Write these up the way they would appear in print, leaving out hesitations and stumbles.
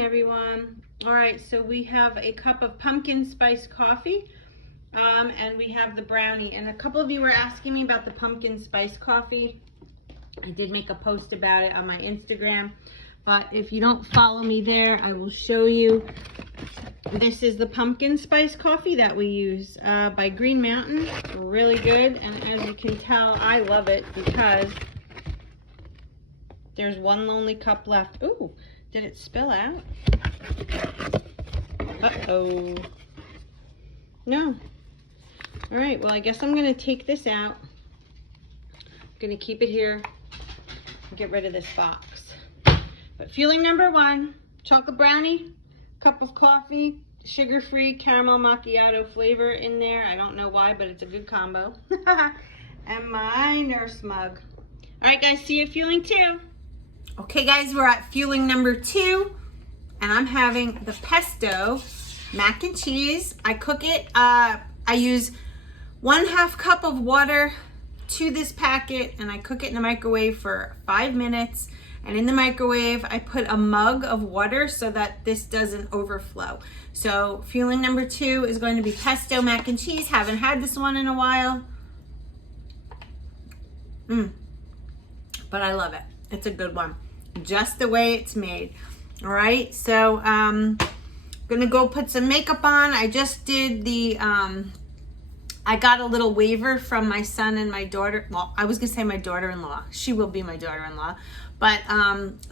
morning, everyone. All right, so we have a cup of pumpkin spice coffee, and we have the brownie. And a couple of you were asking me about the pumpkin spice coffee. I did make a post about it on my Instagram, but if you don't follow me there, I will show you. This is the pumpkin spice coffee that we use by Green Mountain. Really good, and as you can tell, I love it because there's one lonely cup left. Ooh, did it spill out? Uh-oh. No. All right, well, I guess I'm going to take this out. I'm going to keep it here and get rid of this box. But fueling number 1, chocolate brownie, cup of coffee, sugar-free caramel macchiato flavor in there. I don't know why, but it's a good combo. And my nurse mug. All right, guys, see you at fueling 2. Okay, guys, we're at fueling number 2, and I'm having the pesto mac and cheese. I cook it. I use 1/2 cup of water to this packet, and I cook it in the microwave for 5 minutes. And in the microwave, I put a mug of water so that this doesn't overflow. So fueling number 2 is going to be pesto mac and cheese. Haven't had this one in a while. But I love it. It's a good one. Just the way it's made. All right, so gonna go put some makeup on. I just did the I got a little waiver from my son and my daughter. Well, I was gonna say my daughter-in-law. She will be my daughter-in-law. But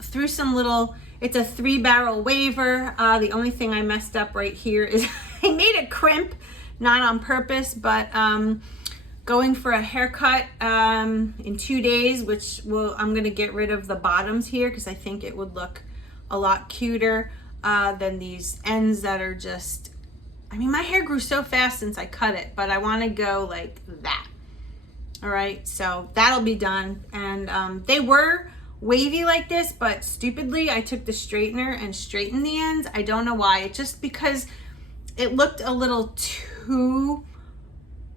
through some little, it's a 3-barrel waiver. The only thing I messed up right here is I made a crimp, not on purpose, but going for a haircut in 2 days, which I'm gonna get rid of the bottoms here because I think it would look a lot cuter than these ends that are just, I mean, my hair grew so fast since I cut it, but I wanna go like that. All right, so that'll be done. And they were wavy like this, but stupidly, I took the straightener and straightened the ends. I don't know why, it's just because it looked a little too,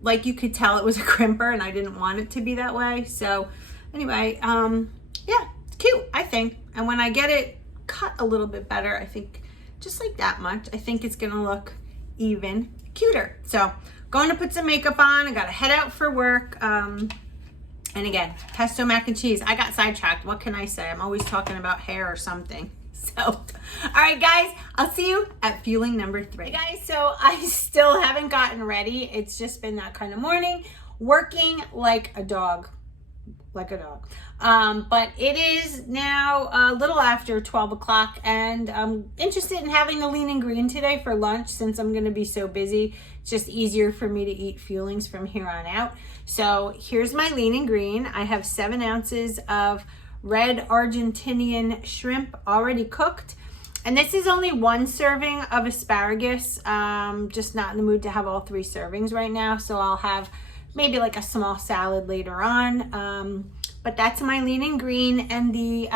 like you could tell it was a crimper and I didn't want it to be that way. So anyway, yeah, it's cute, I think. And when I get it cut a little bit better, I think just like that much, I think it's gonna look even cuter. So going to put some makeup on. I gotta head out for work. And again, pesto mac and cheese. I got sidetracked. What can I say? I'm always talking about hair or something. So, all right, guys, I'll see you at fueling number 3. Hey guys, so I still haven't gotten ready. It's just been that kind of morning, working like a dog, but it is now a little after 12 o'clock, and I'm interested in having the lean and green today for lunch since I'm going to be so busy. It's just easier for me to eat fuelings from here on out. So here's my lean and green. I have 7 ounces of red Argentinian shrimp already cooked. And this is only 1 serving of asparagus. Just not in the mood to have all 3 servings right now. So I'll have maybe like a small salad later on. But that's my lean and green. And the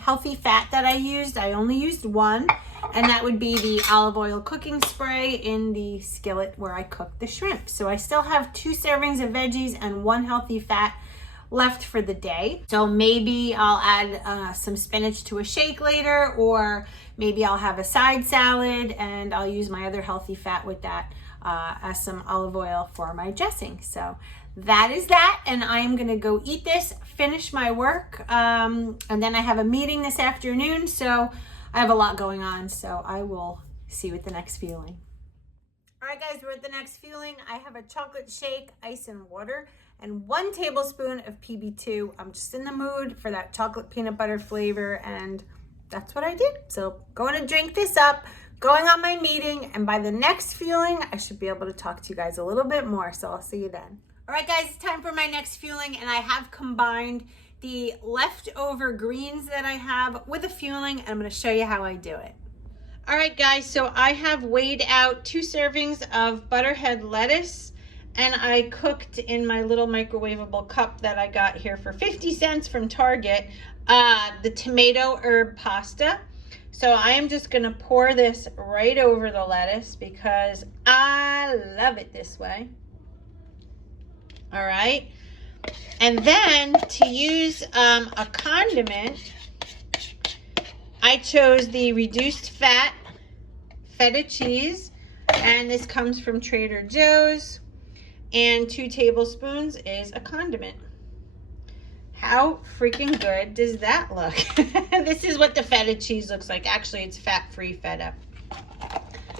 healthy fat that I used, I only used 1. And that would be the olive oil cooking spray in the skillet where I cooked the shrimp. So I still have 2 servings of veggies and 1 healthy fat left for the day. So maybe I'll add some spinach to a shake later, or maybe I'll have a side salad and I'll use my other healthy fat with that as some olive oil for my dressing. So that is that, and I am gonna go eat this, finish my work, and then I have a meeting this afternoon, so I have a lot going on, so I will see you at the next fueling. All right, guys, we're at the next fueling. I have a chocolate shake, ice and water, and 1 tablespoon of PB2. I'm just in the mood for that chocolate peanut butter flavor, and that's what I did. So going to drink this up, going on my meeting, and by the next fueling, I should be able to talk to you guys a little bit more, so I'll see you then. All right, guys, it's time for my next fueling, and I have combined the leftover greens that I have with a fueling, and I'm gonna show you how I do it. All right, guys, so I have weighed out 2 servings of butterhead lettuce, and I cooked in my little microwavable cup that I got here for 50 cents from Target, the tomato herb pasta. So I am just gonna pour this right over the lettuce because I love it this way. All right. And then to use a condiment, I chose the reduced fat feta cheese, and this comes from Trader Joe's, and 2 tablespoons is a condiment. How freaking good does that look? This is what the feta cheese looks like. Actually, it's fat-free feta.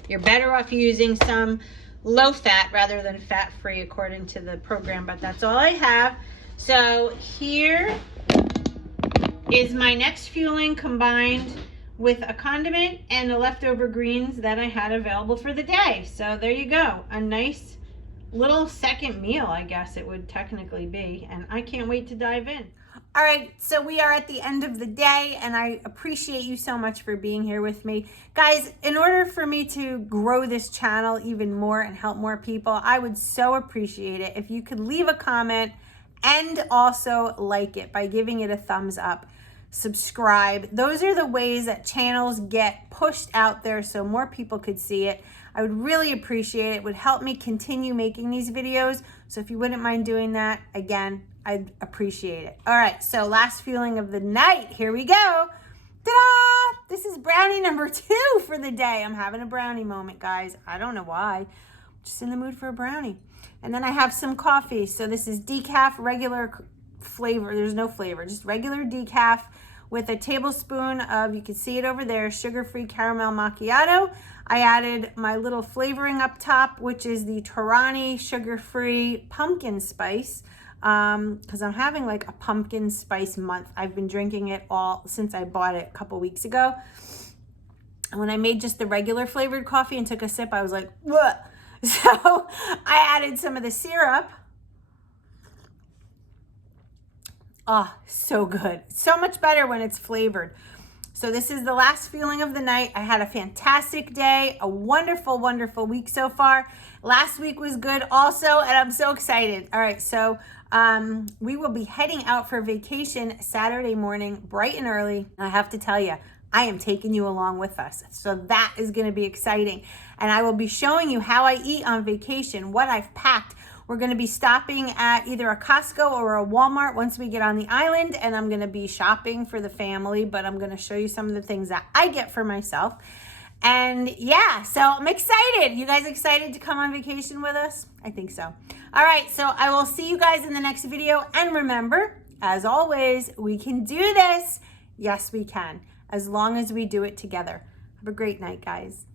You're better off using some low fat rather than fat-free according to the program, but that's all I have. So here is my next fueling combined with a condiment and the leftover greens that I had available for the day. So there you go. A nice little second meal, I guess it would technically be, and I can't wait to dive in. All right, so we are at the end of the day, and I appreciate you so much for being here with me. Guys, in order for me to grow this channel even more and help more people, I would so appreciate it if you could leave a comment and also like it by giving it a thumbs up. Subscribe. Those are the ways that channels get pushed out there so more people could see it. I would really appreciate it. It would help me continue making these videos. So if you wouldn't mind doing that, again, I'd appreciate it. All right, so last fueling of the night. Here we go. Ta-da! This is brownie number 2 for the day. I'm having a brownie moment, guys. I don't know why. I'm just in the mood for a brownie. And then I have some coffee. So this is decaf, regular flavor. There's no flavor, just regular decaf with a tablespoon of, you can see it over there, sugar-free caramel macchiato. I added my little flavoring up top, which is the Torani sugar-free pumpkin spice, because I'm having like a pumpkin spice month. I've been drinking it all since I bought it a couple weeks ago. And when I made just the regular flavored coffee and took a sip, I was like, what? So I added some of the syrup. Oh, so good. So much better when it's flavored. So this is the last fueling of the night. I had a fantastic day, a wonderful, wonderful week so far. Last week was good also, and I'm so excited. All right, so we will be heading out for vacation Saturday morning, bright and early. I have to tell you, I am taking you along with us. So that is going to be exciting. And I will be showing you how I eat on vacation, what I've packed. We're going to be stopping at either a Costco or a Walmart once we get on the island, and I'm going to be shopping for the family, but I'm going to show you some of the things that I get for myself. And yeah, so I'm excited. You guys excited to come on vacation with us? I think so. All right, so I will see you guys in the next video. And remember, as always, we can do this. Yes, we can, as long as we do it together. Have a great night, guys.